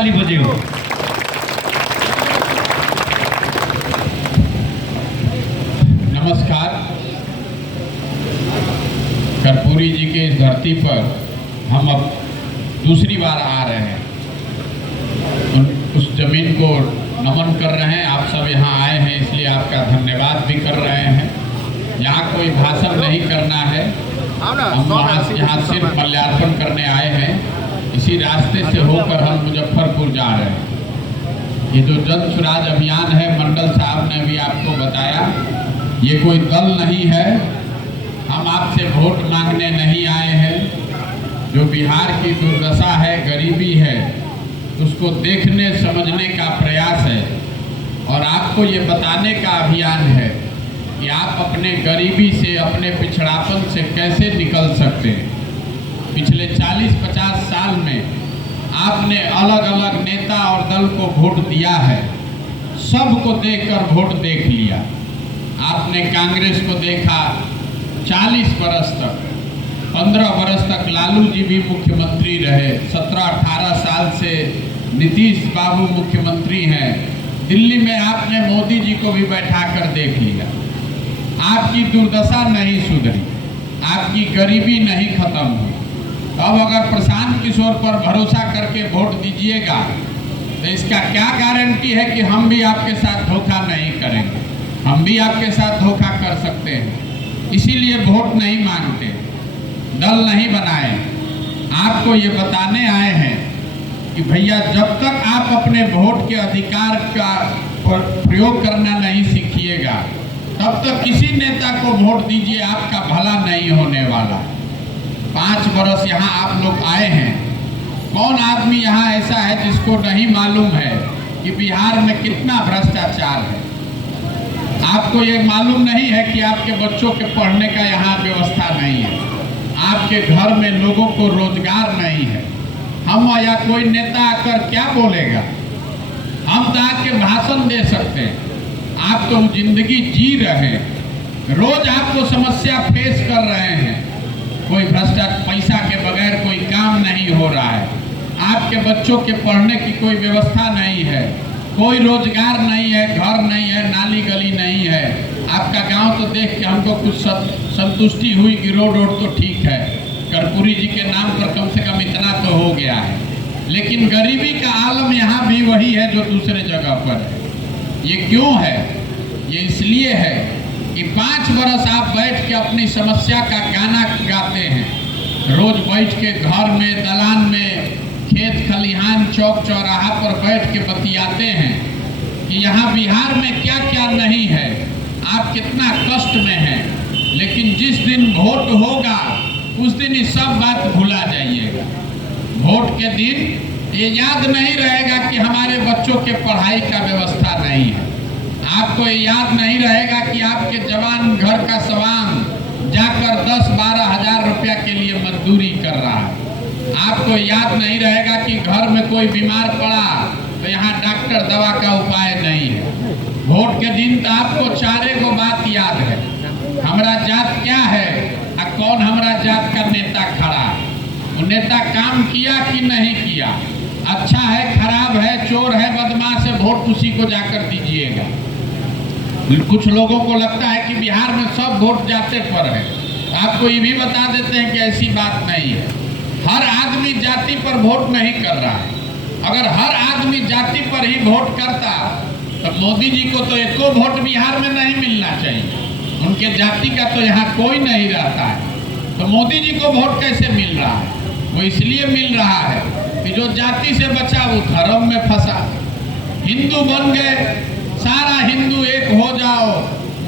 ताली बजे हो। नमस्कार। कर्पूरी जी के इस धरती पर हम अब दूसरी बार आ रहे हैं, उस जमीन को नमन कर रहे हैं। आप सब यहाँ आए हैं इसलिए आपका धन्यवाद भी कर रहे हैं। यहाँ कोई भाषण नहीं करना है, हम यहाँ सिर्फ माल्यार्पण करने आए हैं। इसी रास्ते से होकर हम मुजफ्फरपुर जा रहे हैं। ये जो जन स्वराज अभियान है, मंडल साहब ने भी आपको बताया, ये कोई दल नहीं है। हम आपसे वोट मांगने नहीं आए हैं। जो बिहार की दुर्दशा है, गरीबी है, उसको देखने समझने का प्रयास है और आपको ये बताने का अभियान है कि आप अपने गरीबी से, अपने पिछड़ापन से कैसे निकल सकते हैं। पिछले 40-50 साल में आपने अलग अलग नेता और दल को वोट दिया है, सबको देखकर वोट देख लिया। आपने कांग्रेस को देखा 40 बरस तक, 15 बरस तक लालू जी भी मुख्यमंत्री रहे, 17-18 साल से नीतीश बाबू मुख्यमंत्री हैं। दिल्ली में आपने मोदी जी को भी बैठा कर देख लिया। आपकी दुर्दशा नहीं सुधरी, आपकी गरीबी नहीं खत्म हुई। अब अगर प्रशांत किशोर पर भरोसा करके वोट दीजिएगा तो इसका क्या गारंटी है कि हम भी आपके साथ धोखा नहीं करेंगे। हम भी आपके साथ धोखा कर सकते हैं, इसीलिए वोट नहीं मांगते, दल नहीं बनाए। आपको ये बताने आए हैं कि भैया जब तक आप अपने वोट के अधिकार का प्रयोग करना नहीं सीखिएगा तब तक किसी नेता को वोट दीजिए, आपका भला नहीं होने वाला। 5 बरस यहाँ आप लोग आए हैं, कौन आदमी यहाँ ऐसा है जिसको नहीं मालूम है कि बिहार में कितना भ्रष्टाचार है। आपको ये मालूम नहीं है कि आपके बच्चों के पढ़ने का यहाँ व्यवस्था नहीं है, आपके घर में लोगों को रोजगार नहीं है। हम या कोई नेता आकर क्या बोलेगा, हम तो आके भाषण दे सकते हैं। आप तो जिंदगी जी रहे हैं, रोज आपको समस्या फेस कर रहे हैं। कोई भ्रष्टाचार, पैसा के बगैर कोई काम नहीं हो रहा है, आपके बच्चों के पढ़ने की कोई व्यवस्था नहीं है, कोई रोजगार नहीं है, घर नहीं है, नाली गली नहीं है। आपका गांव तो देख के हमको कुछ संतुष्टि हुई कि रोड तो ठीक है, कर्पूरी जी के नाम पर कम से कम इतना तो हो गया है। लेकिन गरीबी का आलम यहाँ भी वही है जो दूसरे जगह पर है। ये क्यों है? ये इसलिए है कि 5 बरस आप बैठ के अपनी समस्या का गाना गाते हैं। रोज बैठ के घर में, दलान में, खेत खलिहान, चौक चौराहा पर बैठ के बतियाते हैं कि यहाँ बिहार में क्या क्या नहीं है, आप कितना कष्ट में हैं। लेकिन जिस दिन वोट होगा उस दिन ये सब बात भुला जाइएगा। वोट के दिन ये याद नहीं रहेगा कि हमारे बच्चों के पढ़ाई का व्यवस्था नहीं है। आपको ये याद नहीं रहेगा कि आपके जवान घर का सवांग जाकर 10-12 हज़ार रुपया के लिए मजदूरी कर रहा है। आपको याद नहीं रहेगा कि घर में कोई बीमार पड़ा तो यहाँ डॉक्टर दवा का उपाय नहीं है। वोट के दिन तो आपको 4 बात याद है, हमारा जात क्या है और कौन हमारा जात का नेता खड़ा है, वो नेता काम किया कि नहीं किया, अच्छा है, खराब है, चोर है, बदमाश है, वोट उसी को जाकर दीजिएगा। कुछ लोगों को लगता है कि बिहार में सब वोट जाते पर है। आपको ये भी बता देते हैं कि ऐसी बात नहीं है। हर आदमी जाति पर वोट नहीं कर रहा है। अगर हर आदमी जाति पर ही वोट करता तो मोदी जी को तो एको वोट बिहार में नहीं मिलना चाहिए। उनके जाति का तो यहाँ कोई नहीं रहता है, तो मोदी जी को वोट कैसे मिल रहा है? वो इसलिए मिल रहा है कि जो जाति से बचा वो धर्म में फंसा। हिंदू बन गए, सारा हिंदू एक हो जाओ,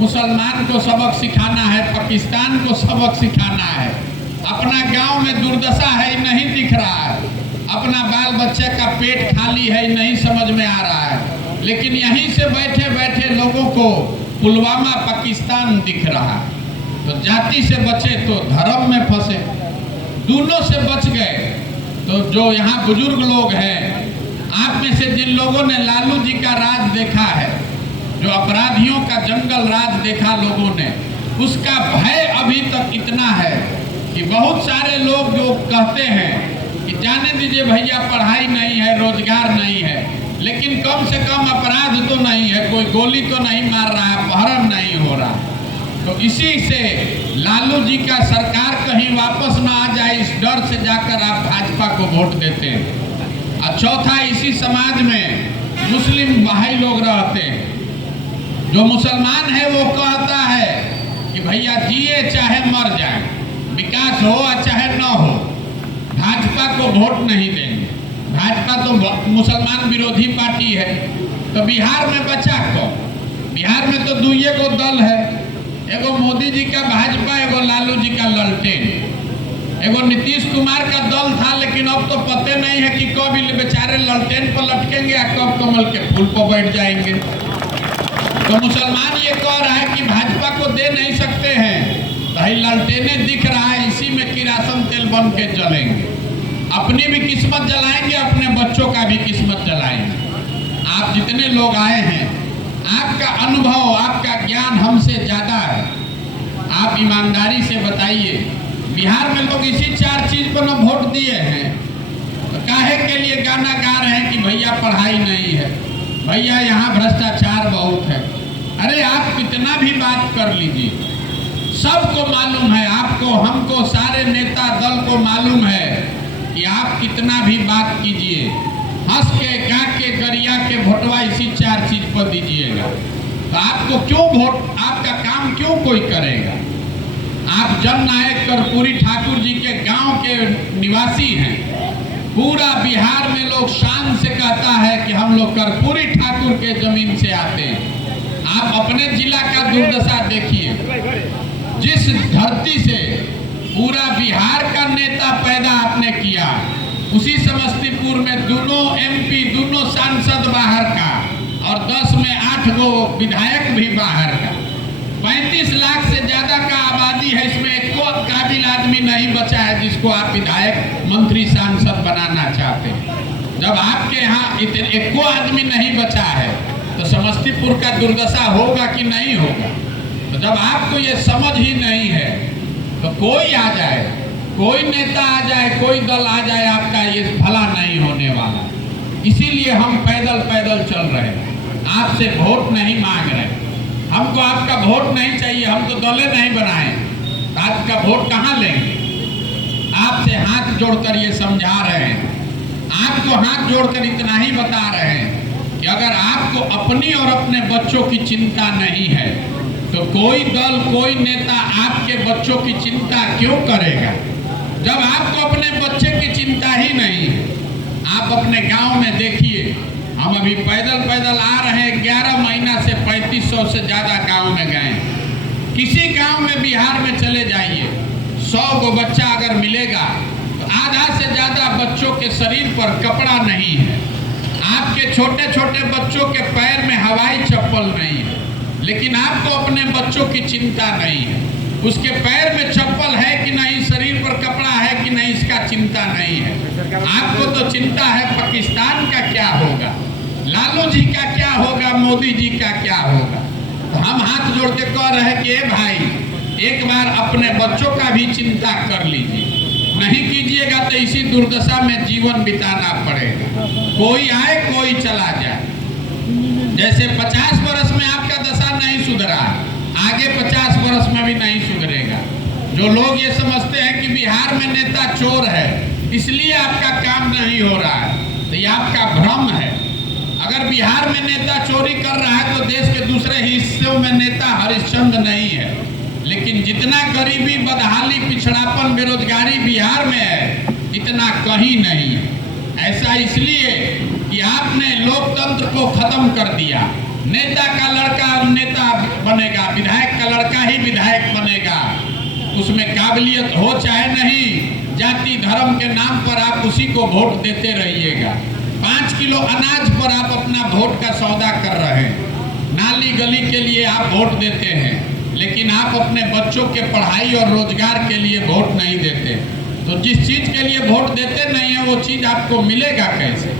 मुसलमान को सबक सिखाना है, पाकिस्तान को सबक सिखाना है। अपना गांव में दुर्दशा है नहीं दिख रहा है, अपना बाल बच्चे का पेट खाली है नहीं समझ में आ रहा है, लेकिन यहीं से बैठे बैठे लोगों को पुलवामा पाकिस्तान दिख रहा है। तो जाति से बचे तो धर्म में फंसे, दोनों से बच गए। तो जो यहाँ बुजुर्ग लोग हैं, आप में से जिन लोगों ने लालू जी का राज देखा है, जो अपराधियों का जंगल राज देखा लोगों ने, उसका भय अभी तक इतना है कि बहुत सारे लोग जो कहते हैं कि जाने दीजिए भैया, पढ़ाई नहीं है, रोजगार नहीं है, लेकिन कम से कम अपराध तो नहीं है, कोई गोली तो नहीं मार रहा, अपहरण नहीं हो रहा। तो इसी से लालू जी का सरकार कहीं वापस ना आ जाए, इस डर से जाकर आप भाजपा को वोट देते हैं। और चौथा, इसी समाज में मुस्लिम भाई लोग रहते हैं। जो मुसलमान है वो कहता है कि भैया जिए चाहे मर जाए, विकास हो या चाहे न हो, भाजपा को वोट नहीं देंगे। भाजपा तो मुसलमान विरोधी पार्टी है। तो बिहार में बचा कौन? बिहार में तो दुइये को दल है, एगो मोदी जी का भाजपा, एगो लालू जी का ललटेन। एगो नीतीश कुमार का दल था, लेकिन अब तो पते नहीं है कि कब बेचारे ललटेन पर लटकेंगे या कब कमल के फूल पर बैठ जाएंगे। तो मुसलमान ये कह रहा है कि भाजपा को दे नहीं सकते हैं, भाई ललटेने दिख रहा है, इसी में किरासन तेल बन के जलेंगे। अपनी भी किस्मत जलाएंगे, अपने बच्चों का भी किस्मत जलाएंगे। आप जितने लोग आए हैं, आपका अनुभव, आपका ज्ञान हमसे ज़्यादा है। आप ईमानदारी से बताइए, बिहार में लोग इसी 4 चीज़ पर न वोट दिए हैं, तो काहे के लिए गाना गा रहे हैं कि भैया पढ़ाई नहीं है, भैया यहाँ भ्रष्टाचार बहुत है। अरे आप कितना भी बात कर लीजिए, सबको मालूम है, आपको, हमको, सारे नेता दल को मालूम है कि आप कितना भी बात कीजिए, हंस के, गा के, गरिया के वोटवा इसी 4 चीज पर दीजिएगा। तो आपको क्यों वोट, आपका काम क्यों कोई करेगा? आप जननायक कर्पूरी ठाकुर जी के गांव के निवासी हैं। पूरा बिहार में लोग शान से कहता है कि हम लोग कर्पूरी ठाकुर के जमीन से आते हैं। आप अपने जिला का दुर्दशा देखिए, जिस धरती से पूरा बिहार का नेता पैदा आपने किया, उसी समस्तीपुर में दोनों MP, दोनों सांसद बाहर का, और 10 में 8 गो विधायक भी बाहर का। 35 लाख से ज्यादा का आबादी है, इसमें एक काबिल आदमी नहीं बचा है जिसको आप विधायक, मंत्री, सांसद बनाना चाहते हैं। जब आपके यहाँ इतने एक आदमी नहीं बचा है, तो समस्तीपुर का दुर्दशा होगा कि नहीं होगा? तो जब आपको ये समझ ही नहीं है, तो कोई आ जाए, कोई नेता आ जाए, कोई दल आ जाए, आपका ये भला नहीं होने वाला। इसीलिए हम पैदल पैदल चल रहे हैं, आपसे वोट नहीं मांग रहे। हमको आपका वोट नहीं चाहिए, हम तो दलें नहीं बनाए, आपका वोट कहाँ लेंगे? आपसे हाथ जोड़कर ये समझा रहे हैं, आपको हाथ जोड़कर इतना ही बता रहे हैं कि अगर आपको अपनी और अपने बच्चों की चिंता नहीं है, तो कोई दल, कोई नेता आपके बच्चों की चिंता क्यों करेगा? जब आपको अपने बच्चे की चिंता ही नहीं है। आप अपने गांव में देखिए, हम अभी पैदल पैदल आ रहे हैं, 11 महीना से 3500 से ज़्यादा गांव में गए। किसी गांव में बिहार में चले जाइए, 100 गो बच्चा अगर मिलेगा, तो आधा से ज़्यादा बच्चों के शरीर पर कपड़ा नहीं है। आपके छोटे छोटे बच्चों के पैर में हवाई चप्पल नहीं है, लेकिन आपको अपने बच्चों की चिंता नहीं है। उसके पैर में चप्पल है कि नहीं, शरीर पर कपड़ा है कि नहीं, इसका चिंता नहीं है। आपको तो चिंता है पाकिस्तान का क्या होगा, लालू जी का क्या होगा, मोदी जी का क्या होगा। तो हम हाथ जोड़ के कह रहे हैं कि भाई, एक बार अपने बच्चों का भी चिंता कर लीजिए। नहीं कीजिएगा तो इसी दुर्दशा में जीवन बिताना पड़ेगा। कोई आए, कोई चला जाए। जैसे 50 वर्ष में आपका दशा नहीं सुधरा, आगे 50 वर्ष में भी नहीं सुधरेगा। जो लोग ये समझते हैं कि बिहार में नेता चोर है, इसलिए आपका काम नहीं हो रहा है, तो ये आपका भ्रम है। अगर बिहार में नेता चोरी कर रहा है, तो देश के दूसरे हिस्सों में नेता हरिश्चंद्र नहीं है। लेकिन जितना गरीबी, बदहाली, पिछड़ापन, बेरोजगारी बिहार में है, इतना कहीं नहीं है। ऐसा इसलिए कि आपने लोकतंत्र को खत्म कर दिया। नेता का लड़का नेता बनेगा, विधायक का लड़का ही विधायक बनेगा। उसमें काबिलियत हो चाहे नहीं, जाति धर्म के नाम पर आप उसी को वोट देते रहिएगा। 5 किलो अनाज पर आप अपना वोट का सौदा कर रहे हैं। नाली गली के लिए आप वोट देते हैं, लेकिन आप अपने बच्चों के पढ़ाई और रोजगार के लिए वोट नहीं देते। तो जिस चीज के लिए वोट देते नहीं है, वो चीज आपको मिलेगा कैसे?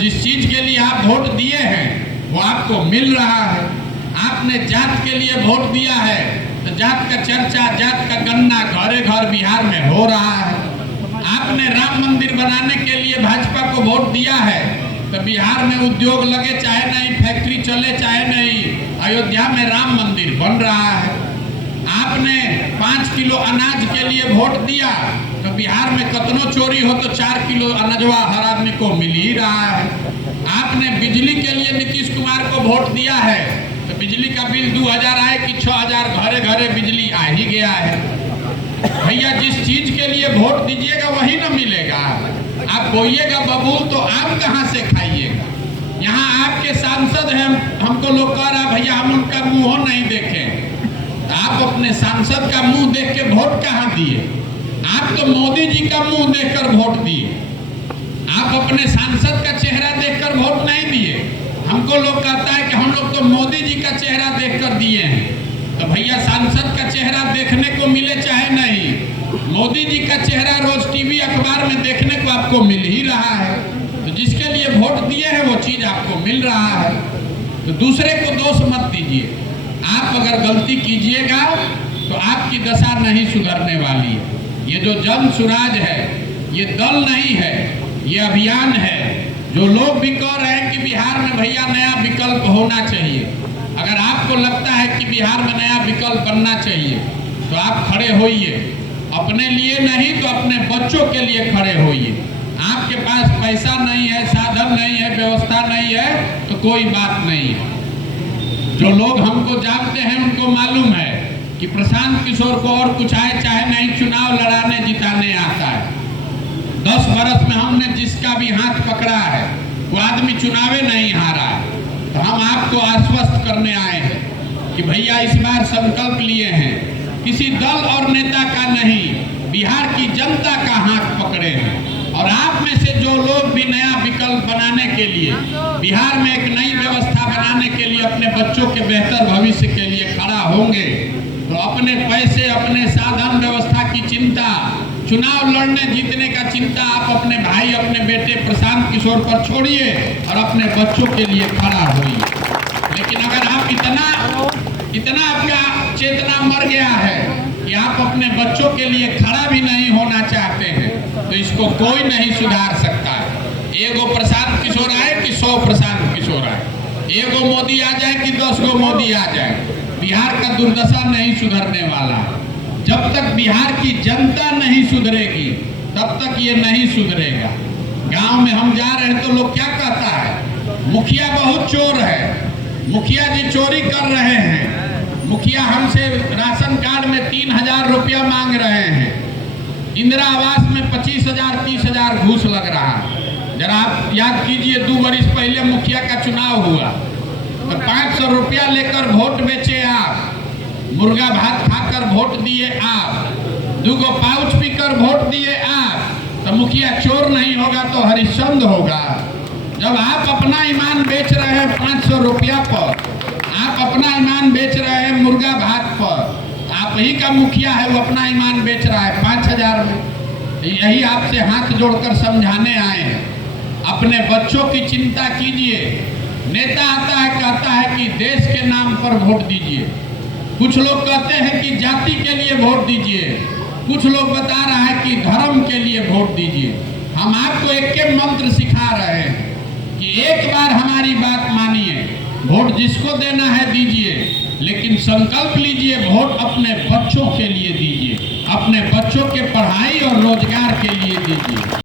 जिस चीज के लिए आप वोट दिए हैं, वो आपको मिल रहा है। आपने जात के लिए वोट दिया है, तो जात का चर्चा, जात का गन्ना घरे घर बिहार में हो रहा है। आपने राम मंदिर बनाने के लिए भाजपा को वोट दिया है, तो बिहार में उद्योग लगे चाहे नहीं, फैक्ट्री चले चाहे नहीं, अयोध्या में राम मंदिर बन रहा है। आपने 5 किलो अनाज के लिए वोट दिया, तो बिहार में कतनो चोरी हो तो 4 किलो अनाजवा हर आदमी को मिल ही रहा है। आपने बिजली के लिए नीतीश कुमार को वोट दिया है, तो बिजली का बिल 2000 आए कि 6000 घरे घरे बिजली आ ही गया है। भैया जिस चीज के लिए वोट दीजिएगा वही ना मिलेगा। आप बोइएगा बबूल तो आम कहाँ से खाइएगा। यहाँ आपके सांसद हैं, हमको लोग कह रहा भैया हम उनका मुंह नहीं देखें। आप अपने सांसद का मुंह देख के वोट कहाँ दिए? आप तो मोदी जी का मुंह देखकर वोट दिए। आप अपने सांसद का चेहरा देखकर वोट नहीं दिए। हमको लोग कहता है कि हम लोग तो मोदी जी का चेहरा देखकर दिए हैं। तो भैया सांसद का चेहरा देखने को मिले चाहे नहीं, मोदी जी का चेहरा रोज टीवी अखबार में देखने को आपको मिल ही रहा है। तो जिसके लिए वोट दिए हैं वो चीज आपको मिल रहा है। तो दूसरे को दोष मत दीजिए। आप अगर गलती कीजिएगा तो आपकी दशा नहीं सुधरने वाली है। ये जो जन सुराज है ये दल नहीं है, ये अभियान है। जो लोग भी कह रहे हैं कि बिहार में भैया नया विकल्प होना चाहिए, अगर आपको लगता है कि बिहार में नया विकल्प बनना चाहिए तो आप खड़े होइए। अपने लिए नहीं तो अपने बच्चों के लिए खड़े होइए। आपके पास पैसा नहीं है, साधन नहीं है, व्यवस्था नहीं है तो कोई बात नहीं है। जो लोग हमको जानते हैं उनको मालूम है कि प्रशांत किशोर को और कुछ आए चाहे नहीं, चुनाव लड़ाने जिताने आता है। 10 बरस में हमने जिसका भी हाथ पकड़ा है वो आदमी चुनावे नहीं हारा है। तो हम आपको आश्वस्त करने आए हैं कि भैया इस बार संकल्प लिए हैं, किसी दल और नेता का नहीं, बिहार की जनता का हाथ पकड़े हैं। और आप में से जो लोग भी नया विकल्प बनाने के लिए, बिहार में एक नई व्यवस्था बनाने के लिए, अपने बच्चों के बेहतर भविष्य के लिए खड़ा होंगे, तो अपने पैसे, अपने साधन व्यवस्था की चिंता, चुनाव लड़ने जीतने का चिंता आप अपने भाई, अपने बेटे प्रशांत किशोर पर छोड़िए और अपने बच्चों के लिए खड़ा होइए। लेकिन अगर आप इतना आपका चेतना मर गया है कि आप अपने बच्चों के लिए खड़ा भी नहीं होना चाहते हैं, तो इसको कोई नहीं सुधार सकता है। एगो प्रशांत किशोर आए कि 100 प्रशांत किशोर आए, एगो मोदी आ जाए कि 10 गो मोदी आ जाए, बिहार का दुर्दशा नहीं सुधरने वाला है। जब तक बिहार की जनता नहीं सुधरेगी तब तक ये नहीं सुधरेगा। गांव में हम जा रहे हैं तो लोग क्या कहता है, मुखिया बहुत चोर है, मुखिया जी चोरी कर रहे हैं, मुखिया हमसे राशन कार्ड में 3000 रुपया मांग रहे हैं, इंदिरा आवास में 25,000 30,000 घूस लग रहा है। जरा आप याद कीजिए 2 वर्ष पहले मुखिया का चुनाव हुआ तो 500 रुपया लेकर वोट बेचे आप, मुर्गा भात खाकर वोट दिए आप, 2 गो पाउच पीकर वोट दिए आप, तो मुखिया चोर नहीं होगा तो हरिश्चंद्र होगा। जब आप अपना ईमान बेच रहे हैं 500 रुपया पर, आप अपना ईमान बेच रहे हैं मुर्गा भात पर, आप ही का मुखिया है वो अपना ईमान बेच रहा है 5000 में। यही आपसे हाथ जोड़कर समझाने आए हैं, अपने बच्चों की चिंता कीजिए। नेता आता है कहता है कि देश के नाम पर वोट दीजिए, कुछ लोग कहते हैं कि जाति के लिए वोट दीजिए, कुछ लोग बता रहा है कि धर्म के लिए वोट दीजिए। हम आपको एक के मंत्र सिखा रहे हैं कि एक बार हमारी बात मानिए, वोट जिसको देना है दीजिए, लेकिन संकल्प लीजिए वोट अपने बच्चों के लिए दीजिए, अपने बच्चों के पढ़ाई और रोजगार के लिए दीजिए।